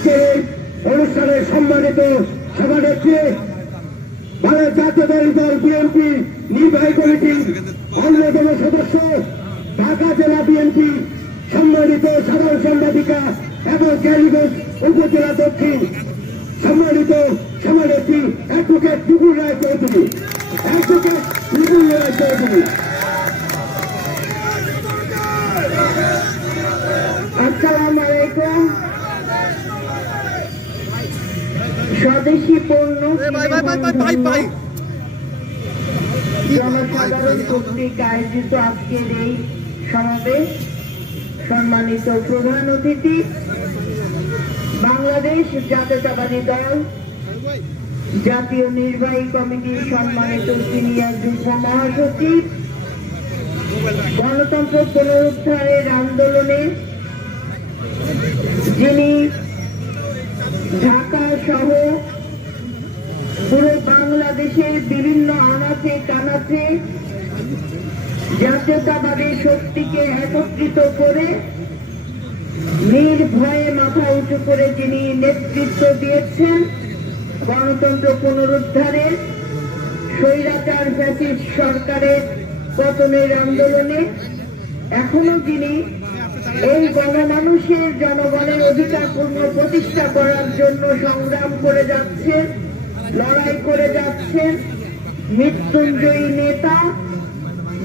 আজকের এই অনুষ্ঠানের সম্মানিত সভানেত্রী ভারত জাতীয় দল বিএনপি নির্বাহী কমিটির অন্যতম সদস্য, ঢাকা জেলা বিএনপি সম্মানিত সাধারণ সম্পাদিকা এবং ক্যারিগঞ্জ উপজেলা দক্ষিণ সম্মানিত সভানেত্রী অ্যাডভোকেট টুকুর রায় চৌধুরী। অ্যাডভোকেট টুকুর রায় চৌধুরী। আসসালামু আলাইকুম। স্বদেশী পণ্য জনসাধারণ কর্তৃক আয়োজিত আজকের এই সমাবেশ সম্মানিত প্রধান অতিথি বাংলাদেশ জাতীয়তাবাদী দল জাতীয় নির্বাহী কমিটির সম্মানিত সিনিয়র যুগ্ম মহাসচিব গণতন্ত্র পুনরুদ্ধারের আন্দোলনে যিনি সহ পুরো বাংলাদেশের বিভিন্ন আনাচে কানাচে জাতীয়তাবাদী শক্তিকে একত্রিত করে নির্ভয়ে মাথা উঁচু করে যিনি নেতৃত্ব দিয়েছেন গণতন্ত্র পুনরুদ্ধারের স্বৈরাচার ফ্যাসিস্ট সরকারের পতনের আন্দোলনে। এখনও যিনি এই গণমানুষের জনগণের অধিকার পূর্ণ প্রতিষ্ঠা করার জন্য সংগ্রাম করে যাচ্ছেন লড়াই করে যাচ্ছেন মৃত্যুঞ্জয়ী নেতা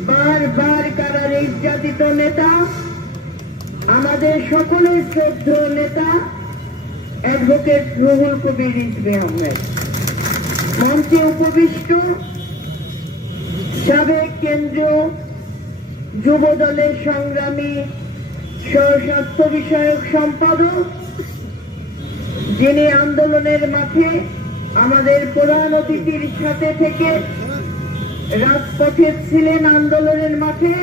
বারবার কারা নির্যাতিত নেতা আমাদের সকলের শ্রদ্ধ নেতা অ্যাডভোকেট রুহুল কবির রিজভি আহমেদ। মঞ্চে উপবিষ্ট সাবেক কেন্দ্রীয় যুব দলের সংগ্রামী স্বস্বাস্থ্য বিষয়ক সম্পাদক, যিনি আন্দোলনের মাঠে আমাদের প্রধান অতিথির সাথে থেকে রাজপথে ছিলেন আন্দোলনের মাঠে,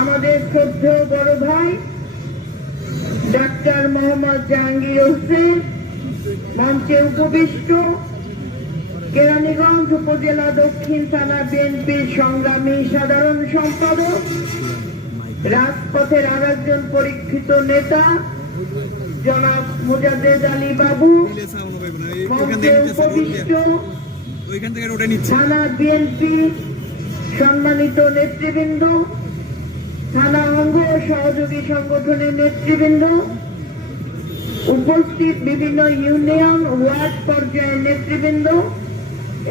আমাদের শ্রদ্ধ বড় ভাই ডাক্তার মোহাম্মদ জাহাঙ্গীর হোসেন, মঞ্চে উপবিষ্ট কেরানীগঞ্জ উপজেলা দক্ষিণ থানা বিএনপির সংগ্রামী সাধারণ সম্পাদক রাজপথের আর একজন পরীক্ষিত নেতা, জনাব মুজাদ্দেদ আলী বাবু থানা বিএনপি সম্মানিত নেতৃবৃন্দ, থানা অঙ্গ সহযোগী সংগঠনের নেতৃবৃন্দ, উপস্থিত বিভিন্ন ইউনিয়ন, ওয়ার্ড পর্যায়ের নেতৃবৃন্দ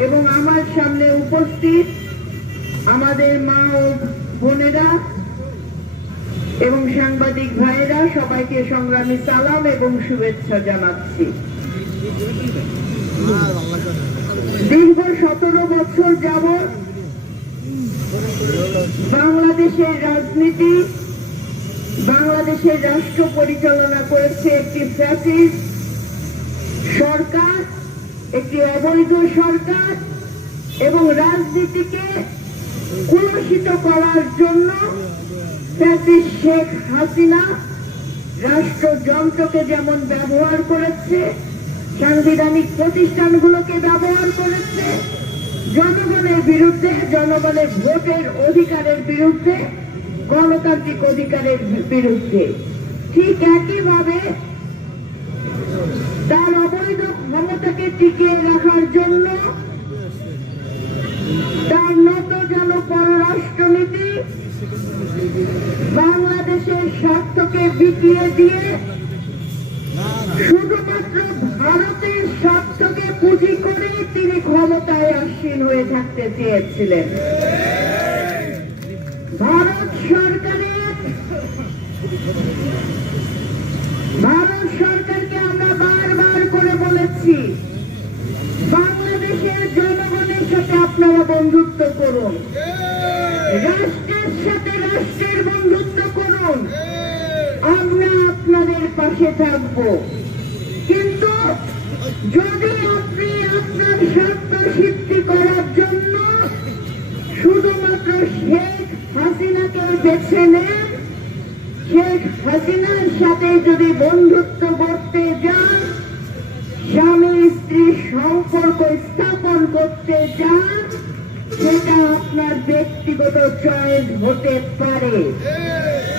এবং আমার সামনে উপস্থিত আমাদের মা ও বোনেরা এবং সাংবাদিক ভাইয়েরা, সবাইকে সংগ্রামী সালাম এবং শুভেচ্ছা জানাচ্ছি। দীর্ঘ সতেরো বছর যাবৎ বাংলাদেশের রাজনীতি, বাংলাদেশের রাষ্ট্র পরিচালনা করেছে একটি ফ্যাসিস্ট সরকার, একটি অবৈধ সরকার, এবং রাজনীতিকে কুলসিত করার জন্য ফ্যাসিস্ট শেখ হাসিনা রাষ্ট্রযন্ত্রকে যেমন ব্যবহার করেছে, সাংবিধানিক প্রতিষ্ঠানগুলোকে ব্যবহার করেছে, জনগণের বিরুদ্ধে, জনগণের ভোটের অধিকারের বিরুদ্ধে, গণতান্ত্রিক অধিকারের বিরুদ্ধে। ঠিক একইভাবে তার অবৈধ ক্ষমতাকে টিকিয়ে রাখার জন্য তার নত যেন পররাষ্ট্রনীতি বাংলাদেশের স্বার্থকে বিকিয়ে দিয়ে শুধুমাত্র ভারতের স্বার্থকে পুঁজি করে তিনি ক্ষমতায় আসীন হয়ে থাকতে চেয়েছিলেন। ভারত সরকারের ভারত সরকারকে আমরা বারবার করে বলেছি বাংলাদেশের জনগণের সাথে আপনারা বন্ধুত্ব করুন। রাষ্ট্রের সাথে রাষ্ট্রের বন্ধুত্ব করুন। আমরা আপনাদের পাশে থাকব। কিন্তু যদি আপনি আপনার স্বার্থ সিদ্ধি করার জন্য শুধুমাত্র শেখ হাসিনাকে বেছে নেন, শেখ হাসিনার সাথে যদি বন্ধুত্ব করতে যান স্বামী স্ত্রীর সম্পর্ক স্থাপন করতে যান ব্যক্তিগত চয়েস হতে পারে।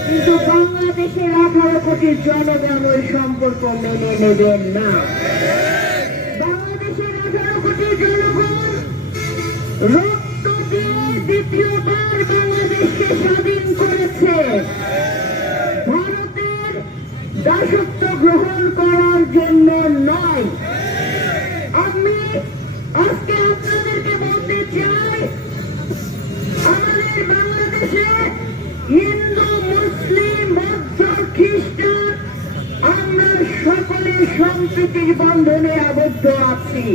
কিন্তু বাংলাদেশের আঠারো কোটি জনগণ ওই সম্পর্ক মেনে নেবেন না। বাংলাদেশের আঠারো কোটি জনগণ রক্ত দিয়ে দ্বিতীয়বার বাংলাদেশকে স্বাধীন করেছে। ভারতের দাসত্ব গ্রহণ করার জন্য নয়। আমি আজকে আপনাদেরকে বলতে চাই হিন্দু মুসলিম বৌদ্ধ খ্রিস্টান আমরা সকলে সম্প্রীতির বন্ধনে আবদ্ধ আছি।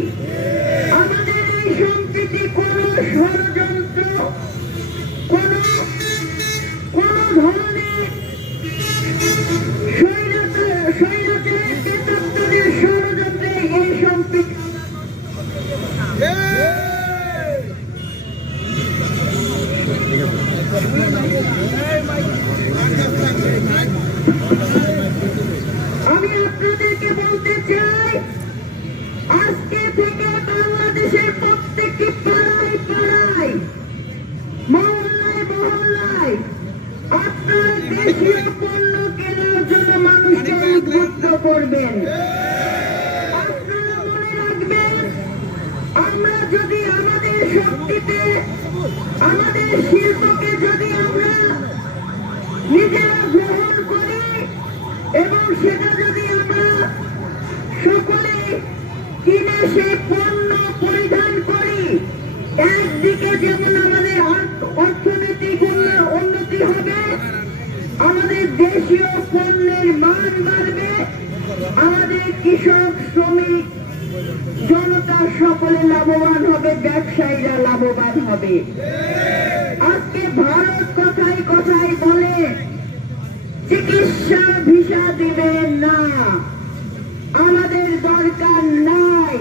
করবেন। আপনারা মনে রাখবেন আমরা যদি আমাদের শক্তিতে আমাদের হবে। আজকে ভারত কথায় কথায় বলে, চিকিৎসা ভিসা দিবে না। আমাদের দরকার নাই।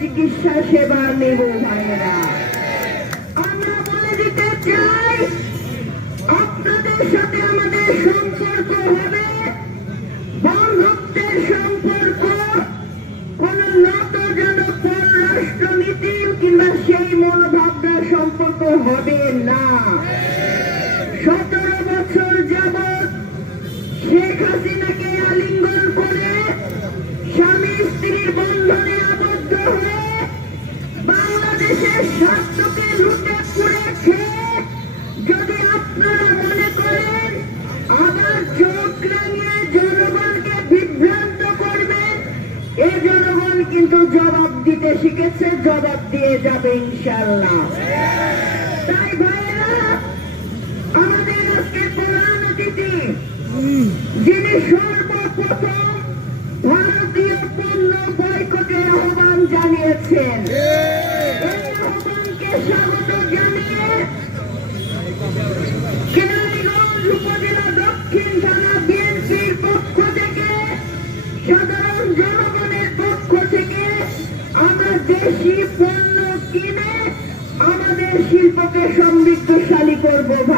চিকিৎসা সেবা নেব আমরা বলে দিতে চাই, আপনাদের সাথে আমাদের সম্পর্ক হবে। সম্পর্ক হবে না। সতেরো বছর যাবৎ শেখ হাসিনাকে যাবে ইনশাল্লাহ তাই ভাইয়েরা আমাদের আজকে প্রধান অতিথি, যিনি সর্বপ্রথম ভারতীয় পণ্য বয়কটের আহ্বান জানিয়েছেন। দক্ষিণ থানা পক্ষ থেকে, সাধারণ জনগণের পক্ষ থেকে আমরা দেশি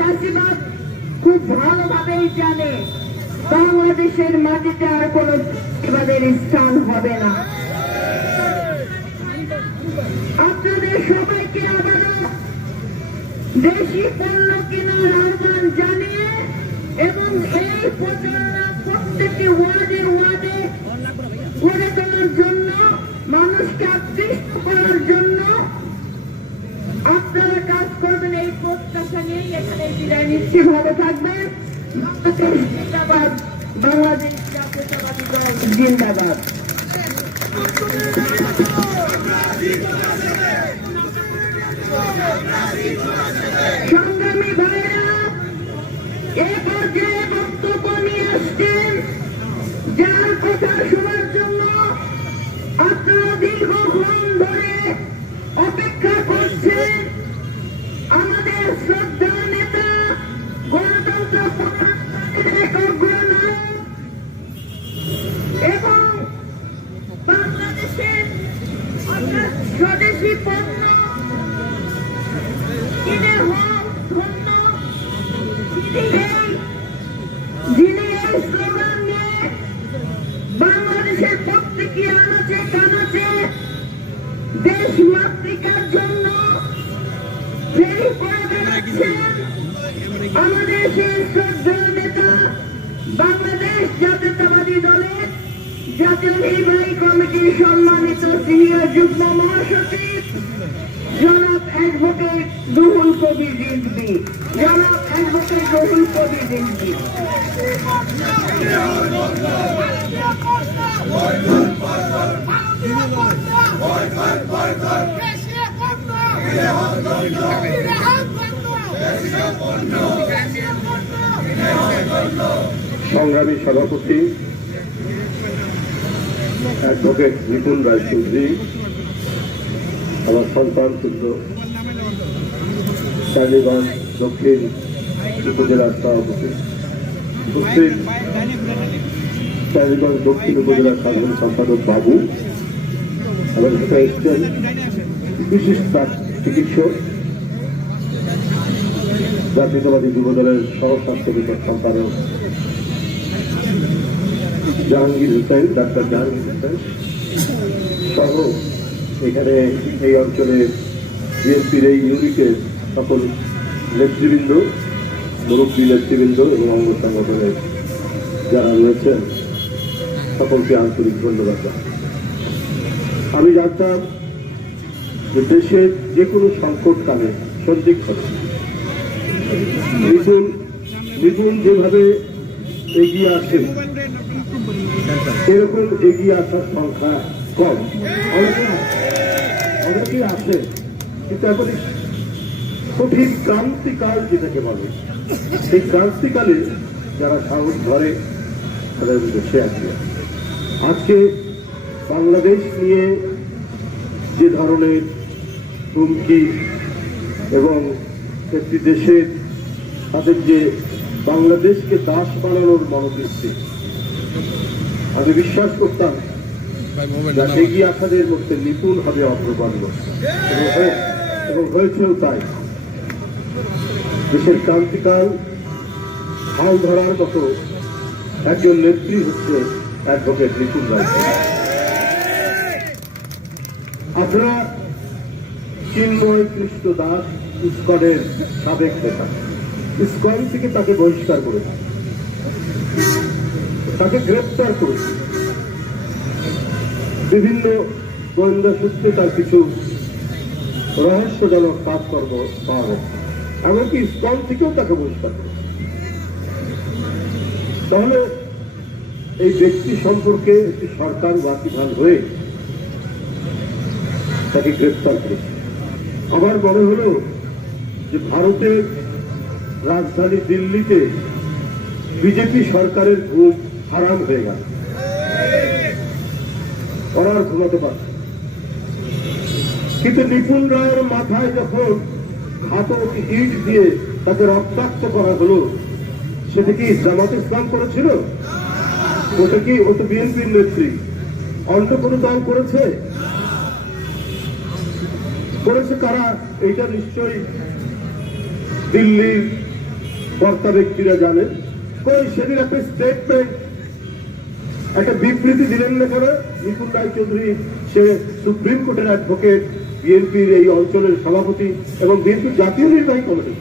ফ্যাসিবাদ খুব ভালোভাবেই জানে। বাংলাদেশের মাটিতে আর কোনো চাষিবাদের স্থান হবে না। আপনাদের সবাইকে আবারও দেশি পণ্য সংগ্রামী সভাপতি অ্যাডভোকেট নিপুণ রায় চৌধুরী আমার সন্তান পুত্র কালীগঞ্জ দক্ষিণ উপজেলার সভাপতি। উপস্থিত দক্ষিণ উপজেলার সাধারণ সম্পাদক বাবু এবং সাথে এসছেন বিশিষ্ট চিকিৎসক। জাতীয়তাবাদী যুব দলের সহ বিভাগ সম্পাদক জাহাঙ্গীর হোসেন, ডাক্তার জাহাঙ্গীর হোসেন সহ এখানে এই অঞ্চলে বিএনপির এই ইউনিটের সকল নেতৃবৃন্দ, মুরব্বী নেতৃবৃন্দ এবং অঙ্গ সংগঠনের যারা রয়েছেন, সকলকে আন্তরিক ধন্যবাদ। আমি জানতাম যে দেশের যে কোনো সংকটকালে সন্দিগ্ধতা নিপুণ নিপুণ যেভাবে এগিয়ে আসেন এরকম এগিয়ে আসার সংখ্যা কম অনেকে অনেকেই আসে কিন্তু এখন কঠিন ক্রান্তিকাল যেটাকে বলে, সেই ক্রান্তিকালে যারা সাহস ধরে, তাদের সে আছে। আজকে বাংলাদেশ নিয়ে যে ধরনের হুমকি এবং একটি দেশের তাদের যে বাংলাদেশকে দাস বানানোর মনোবৃত্তি, আমি বিশ্বাস করতাম এগিয়ে আসাদের মধ্যে নিপুণ হবে অগ্রগণ্য। এবং এবং হয়েছেও তাই। দেশের ক্রান্তিকাল হাল ধরার মতো একজন নেত্রী হচ্ছে অ্যাডভোকেট নিপুণ রায়। আপনারা চিন্ময় কৃষ্ণ দাস ইস্কনের সাবেক নেতা। ইস্কন থেকে তাকে বহিষ্কার করেছে। তাকে গ্রেপ্তার করেছে। বিভিন্ন গোয়েন্দা সূত্রে তার কিছু রহস্যজনক কাজকর্ম পাওয়া গেছে। এমনকি স্কল থেকেও তাকে বহিষ্কার তাহলে এই ব্যক্তি সম্পর্কে একটি সরকার ওয়াকিভান হয়ে তাকে গ্রেপ্তার করেছে। আমার মনে হলো যে ভারতের রাজধানী দিল্লিতে বিজেপি সরকারের ঘুম হারাম হয়ে গেল। ওরা আর ঘুমাতে পারছে কিন্তু নিপুণ রায়ের মাথায় যখন ঘাতক ইট দিয়ে তাকে রক্তাক্ত করা হলো সেটা কি জামাত ইসলাম করেছিল? ওটা কি ও তো বিএনপির নেত্রী। অন্য কোনো দল করেছে? করেছে কারা? এইটা নিশ্চয়ই দিল্লির কর্তা ব্যক্তিরা জানেন। সেদিন একটা স্টেটমেন্ট একটা বিবৃতি দিলেন না করে রায় চৌধুরী, সে সুপ্রিম কোর্টের অ্যাডভোকেট বিএনপির এই অঞ্চলের সভাপতি এবং বিএনপির জাতীয় নির্বাহী কমিটির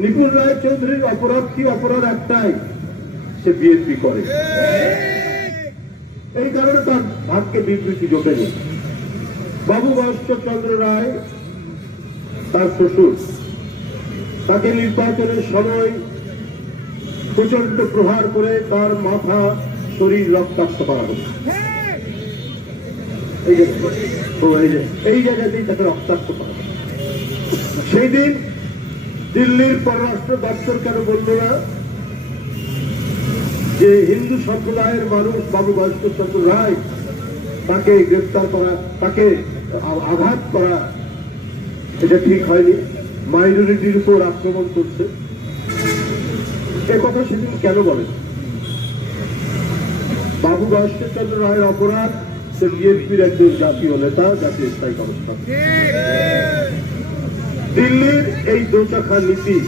নিপুণ রায় চৌধুরীর অপরাধ কি অপরাধ একটাই? সে বিএনপি করে। এই কারণে তার ভাগ্যে বিবৃতি জোটেনি। বাবু ভাস্কর চন্দ্র রায়, তার শ্বশুর, তাকে নির্বাচনের সময় প্রচণ্ড প্রহার করে তার মাথা, শরীর রক্তাক্ত করা হলো। এই জায়গাতেই তাকে রক্তাক্ত করা সেই দিন দিল্লির পররাষ্ট্র দপ্তর কেন বলল না যে হিন্দু সম্প্রদায়ের মানুষ, বাবু ভাস্কর চন্দ্র রায়, তাকে গ্রেফতার করা, তাকে আঘাত করা, এটা ঠিক হয়নি। মাইনরিটির উপর আক্রমণ করছে। কথা সেদিন কেন বলেন? বাবু চন্দ্র রায়ের অপরাধ সে বিএনপির একজন জাতীয় নেতা, জাতীয় স্থায়ী কর্মকর্তা। দিল্লির এই দোচাখা নীতি,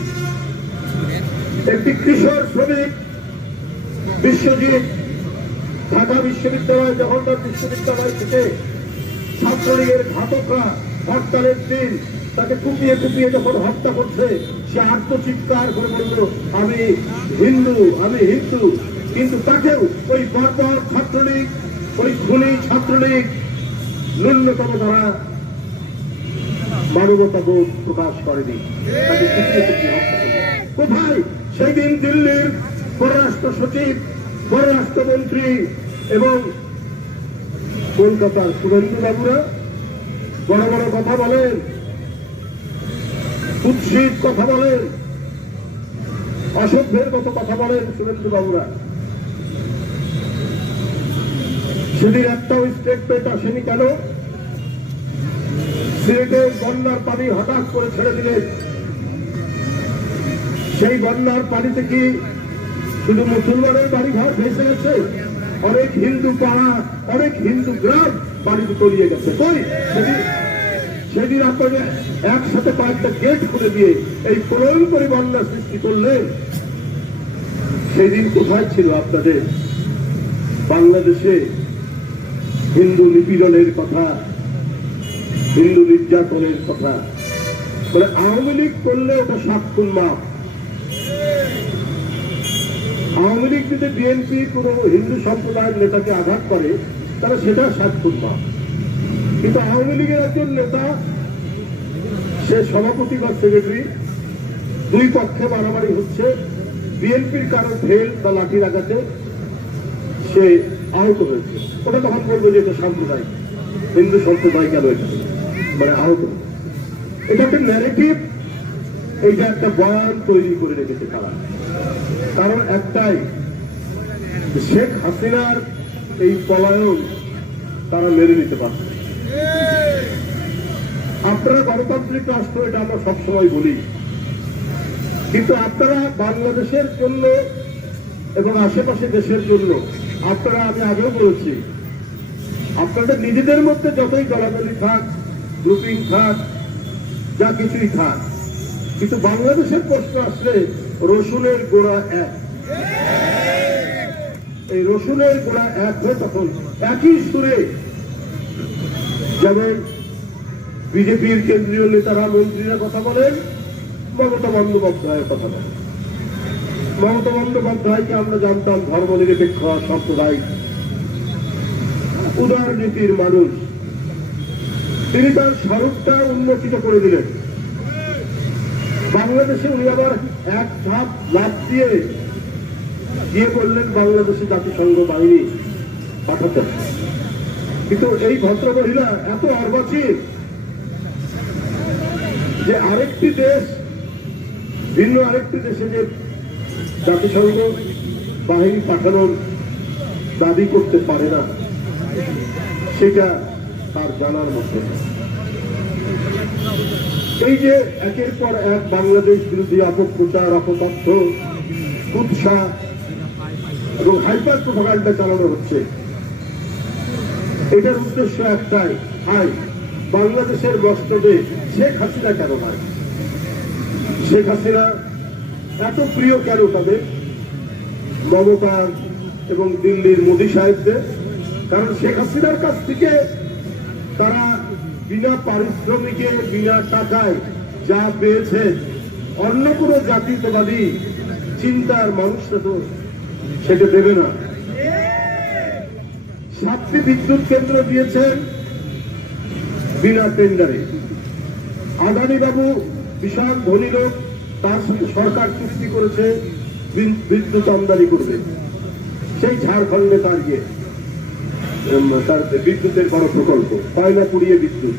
একটি কৃষক শ্রমিক বিশ্বজিৎ, ঢাকা বিশ্ববিদ্যালয় জগন্নাথ বিশ্ববিদ্যালয় থেকে ছাত্রলীগের ঘাতকরা হরতালের দিন তাকে কুপিয়ে কুপিয়ে যখন হত্যা করছে সে আত্মচিৎকার করে বলল, আমি হিন্দু আমি হিন্দু, কিন্তু তাকেও ওই বর্বর ছাত্রলীগ, ওই খুনি ছাত্রলীগ ন্যূনতম তারা মানবতা বোধ প্রকাশ করেনি। কোথায়? সেই দিন দিল্লির পররাষ্ট্র সচিব, পররাষ্ট্রমন্ত্রী এবং কলকাতার শুভেন্দু বাবুরা বড় বড় কথা বলেন। কুৎসিত কথা বলেন, অসভ্যের মতো কথা বলেন শুভেন্দু বাবুরা সেদিন একটাও স্টেটমেন্ট আসেনি কেন? সিলেটে বন্যার পানি হঠাৎ করে ছেড়ে দিলে। সেই বন্যার পানিতে কি শুধু মুসলমানের বাড়ি ঘর ভেসে গেছে? অনেক হিন্দু পাড়া, অনেক হিন্দু গ্রাম বাড়িতে তলিয়ে গেছে। কই? সেদিন সেদিন আপনাকে একসাথে কয়েকটা গেট খুলে দিয়ে এই প্রলয়ঙ্করী বন্যা সৃষ্টি করলেন সেদিন কোথায় ছিল আপনাদের? বাংলাদেশে হিন্দু নিপীড়নের কথা, হিন্দু নির্যাতনের কথা। মানে আওয়ামী লীগ করলে ওটা সাক্ষুন মাপ। আওয়ামী লীগ যদি বিএনপি কোন হিন্দু সম্প্রদায়ের নেতাকে আঘাত করে তাহলে সেটা সাক্ষুন মাপ। কিন্তু আওয়ামী লীগের একজন নেতা, সে সভাপতি বা সেক্রেটারি, দুই পক্ষে মারামারি হচ্ছে। বিএনপির কারও ফেল বা লাঠির আঘাতে সে আহত হয়েছে। ওটা তখন বলব যে এটা সাম্প্রদায়িক। হিন্দু সম্প্রদায় কেন এটা? মানে আহত। এটা একটা ন্যারেটিভ এইটা একটা বয়ান তৈরি করে রেখেছে তারা। কারণ একটাই, শেখ হাসিনার এই পলায়ন তারা মেনে নিতে পারছে আপনারা গণতান্ত্রিক রাষ্ট্র, এটা আমরা সবসময় বলি। কিন্তু আপনারা বাংলাদেশের জন্য এবং আশেপাশে দেশের জন্য, আপনারা, আমি আগেও বলেছি, আপনাদের নিজেদের মধ্যে যতই দলাদলি থাক গ্রুপিং থাক, যা কিছুই থাক, কিন্তু বাংলাদেশের প্রশ্ন আসলে রসুনের গোড়া এক। এই রসুনের গোড়া এক হয়ে তখন একই সুরে যেমন বিজেপির কেন্দ্রীয় নেতারা মন্ত্রীরা কথা বলেন, মমতা বন্দ্যোপাধ্যায়ের কথা বলেন। মমতা বন্দ্যোপাধ্যায়কে আমরা জানতাম ধর্মনিরপেক্ষ সাম্প্রদায়িক উদারনীতির মানুষ। তিনি তার স্বরূপটা উন্মোচিত করে দিলেন। বাংলাদেশে উনি আবার এক ধাপ লাভ দিয়ে গিয়ে বললেন, বাংলাদেশে জাতিসংঘ বাহিনী পাঠাতেন কিন্তু এই ভদ্র মহিলা এত অর্বাচীন যে আরেকটি দেশ, ভিন্ন আরেকটি দেশে যে জাতিসংঘ বাহিনী পাঠানোর দাবি করতে পারে না, সেটা তার জানার মতো এই যে একের পর এক বাংলাদেশ বিরোধী অপপ্রচার অপতথ্য উৎসাহ এবং হাইপার প্রোপাগান্ডা চালানো হচ্ছে এটার উদ্দেশ্য একটাই হাই বাংলাদেশের মস্তবে শেখ হাসিনা কেন নয় শেখ হাসিনা এত প্রিয় কেন তাদের মমতা এবং দিল্লির মোদী সাহেবদের, কারণ শেখ হাসিনার কাছ থেকে তারা বিনা পারিশ্রমিকে, বিনা টাকায় যা পেয়েছে, অন্য কোনো জাতীয়তাবাদী চিন্তার মানুষরা তো সেটা দেবে না। সাতটি বিদ্যুৎ কেন্দ্র দিয়েছেন বিনা টেন্ডারে। আদানি বাবু বিশাল ধনী লোক, তার সাথে সরকার চুক্তি করেছে বিদ্যুৎ আমদানি করবে। সেই ঝাড়খণ্ডে তার গিয়ে তার বিদ্যুতের বড় প্রকল্প, কয়লা পুড়িয়ে বিদ্যুৎ।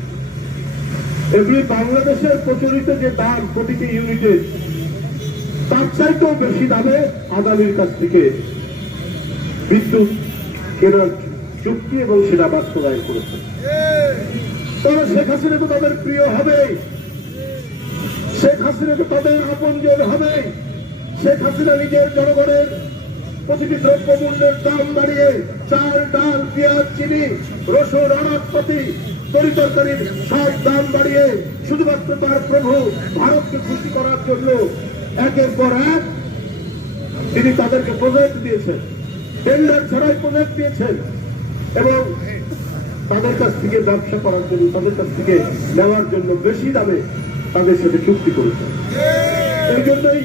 এগুলি বাংলাদেশের প্রচলিত যে দাম প্রতিটি ইউনিটের তার চাইতেও বেশি দামে আদানির কাছ থেকে বিদ্যুৎ কেনার চুক্তি এবং সেটা বাস্তবায়ন করেছে। তবে শেখ হাসিনা তো তাদের প্রিয় হবেই শেখ হাসিনা তো তাদের আপনজন হবে। শেখ হাসিনা নিজের জনগণের প্রতিটি দ্রব্য মূল্যের দাম বাড়িয়ে চাল, ডাল, পেঁয়াজ, চিনি, রসুন, আনাজপাতি, তরিতরকারির সব দাম বাড়িয়ে শুধুমাত্র তার প্রভু ভারতকে খুশি করার জন্য একের পর এক তিনি তাদেরকে প্রজেক্ট দিয়েছেন। টেন্ডার ছাড়াই প্রজেক্ট দিয়েছেন। এবং তাদের কাছ থেকে ব্যবসা করার জন্য তাদের কাছ থেকে নেওয়ার জন্য বেশি দামে তাদের সাথে চুক্তি করেছে। এই জন্যই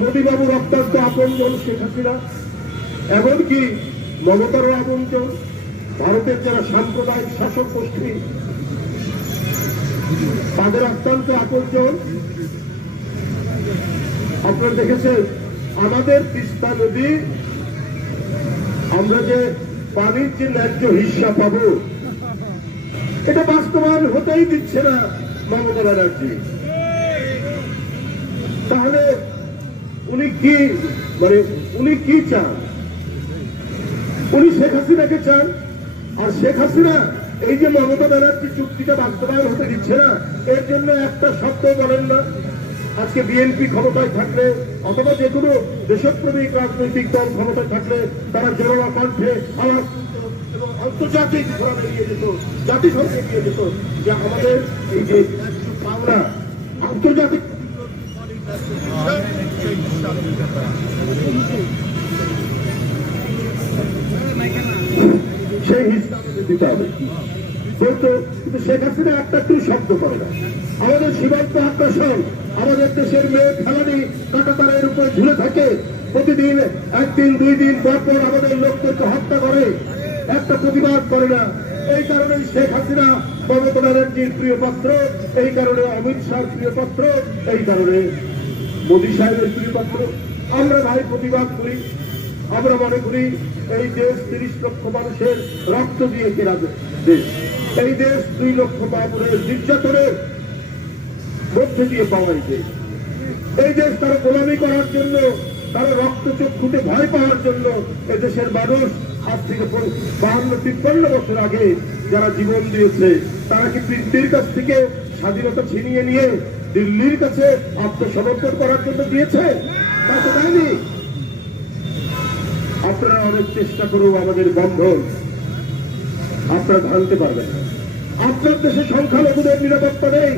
মোদীবাবুর অত্যন্ত আপনজন শেখ হাসিনা এমনকি মমতারও আপনজন ভারতের যারা সাম্প্রদায়িক শাসক গোষ্ঠী তাদের অত্যন্ত আপনজন। আপনারা দেখেছেন আমাদের তিস্তা নদী আমরা যে পানির যে ন্যায্য হিস্সা পাবো। এটা বাস্তবায়ন হতেই দিচ্ছে না মমতা ব্যানার্জি। তাহলে উনি কি মানে উনি কি চান? উনি শেখ হাসিনাকে চান। আর শেখ হাসিনা এই যে মমতা ব্যানার্জি চুক্তিটা বাস্তবায়ন হতে দিচ্ছে না, এর জন্য একটা শব্দ বলেন না। আজকে বিএনপি ক্ষমতায় থাকলে অথবা যে কোনো দেশপ্রেমিক রাজনৈতিক দল ক্ষমতায় থাকলে তারা জনগণ কণ্ঠে এবং আন্তর্জাতিক ফোরামে নিয়ে যেত, জাতিসংঘে নিয়ে যেত। যে আমাদের এই যে পাওনা, আন্তর্জাতিক সেই হিসাবে দিতে হবে। কিন্তু শেখ হাসিনা একটা একটু শব্দ করে না। আমাদের সীমান্ত আগ্রাসন আমাদের দেশের মেয়ে ফেলানি কাটাতারের উপর ঝুলে থাকে। প্রতিদিন একদিন, দুই দিন পর পর আমাদের লোকদেরকে হত্যা করে। একটা প্রতিবাদ করে না। এই কারণে শেখ হাসিনা, মমতা ব্যানার্জির প্রিয় পাত্র, এই কারণে অমিত শাহ প্রিয় পাত্র, এই কারণে মোদী সাহেবের প্রিয় পাত্র। আমরা ভাই প্রতিবাদ করি, আমরা মনে করি এই দেশ তিরিশ লক্ষ মানুষের রক্ত দিয়ে কেনা দেশ। এই দেশ দুই লক্ষ বাবুরের নির্যাতনের মধ্যে দিয়ে গোলামি করার জন্য, তারা ভয় পাওয়ার জন্য এদেশের মানুষ আজ থেকে বাহান্ন, তিপ্পান্ন বছর আগে যারা জীবন দিয়েছে, তারা কি কাছ থেকে স্বাধীনতা ছিনিয়ে নিয়ে দিল্লির কাছে আত্মসমর্পণ করার জন্য দিয়েছে? তা আপনারা অনেক চেষ্টা করুন আমাদের বন্ধন আপনারা ভাঙতে পারবেন আপনার দেশে সংখ্যালঘুদের নিরাপত্তা নেই।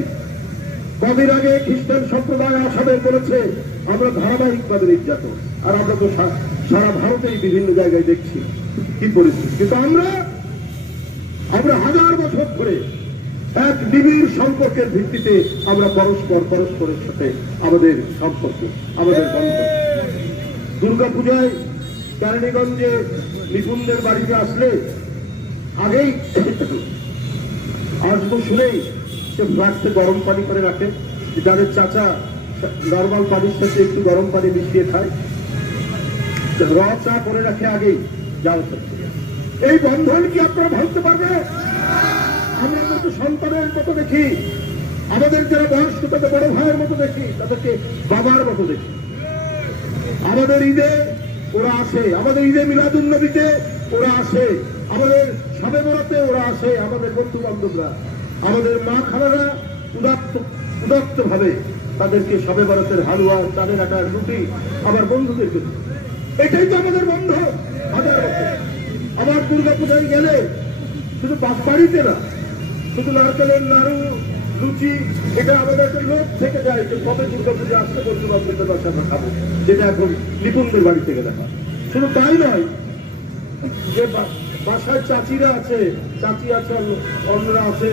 কদিন আগে খ্রিস্টান সম্প্রদায় আসামে বলেছে আমরা ধারাবাহিক ধারাবাহিকভাবে নির্যাতন। আর আমরা তো সারা ভারতেই বিভিন্ন জায়গায় দেখছি কি পরিস্থিতি। কিন্তু আমরা আমরা হাজার বছর ধরে এক নিবিড় সম্পর্কের ভিত্তিতে আমরা পরস্পর, পরস্পরের সাথে আমাদের সম্পর্ক, আমাদের বন্ধন। দুর্গা পূজায় কেরানীগঞ্জে নিপুণদের বাড়িতে আসলে আগেই আসব শুনেই সে ফ্লাস্কে গরম পানি করে রাখে। যাদের চাচা নর্মাল পানির সাথে একটু গরম পানি মিশিয়ে খায়। র চা করে রাখে আগেই যাওয়া এই বন্ধন কি আপনারা ভাবতে পারবে আমরা কিন্তু সন্তানের মতো দেখি। আমাদের যারা বয়স্ক, তাদের বড় ভাইয়ের মতো দেখি, তাদেরকে বাবার মতো দেখি। আমাদের ঈদে ওরা আসে, আমাদের ঈদে মিলাদুল নবীতে ওরা আসে, আমাদের সবে ওরা আসে, আমাদের বন্ধু বান্ধবরা আমাদের মা খালারা উদাত্ত উদাত্ত ভাবে তাদেরকে সবে ভারতের হালুয়া, চালের আটার রুটি আমার বন্ধুদেরকে। এটাই তো আমাদের বন্ধ, হাজার বছর আমার দুর্গা পূজায় গেলে শুধু বাড়িতে না, শুধু নারকেলের নাড়ু, লুচি, এটা আমাদের একটা লোক থেকে যায় যে কবে দুর্গা পুজো আসতে বন্ধু বান্ধবদের বাসা আমরা খাব, যেটা এখন নিপুণদের বাড়ি থেকে দেখা শুধু তাই নয়, যে বাসায় চাচিরা আছে, চাচি আছে অন্যরা আছে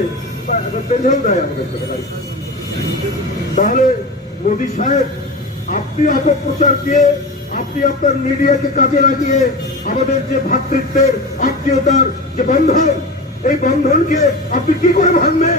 তাহলে মোদী সাহেব, আপনি অপপ্রচার দিয়ে, আপনি আপনার মিডিয়াকে কাজে লাগিয়ে আমাদের যে ভ্রাতৃত্বের আত্মীয়তার যে বন্ধন, এই বন্ধনকে আপনি কি করে ভাঙবে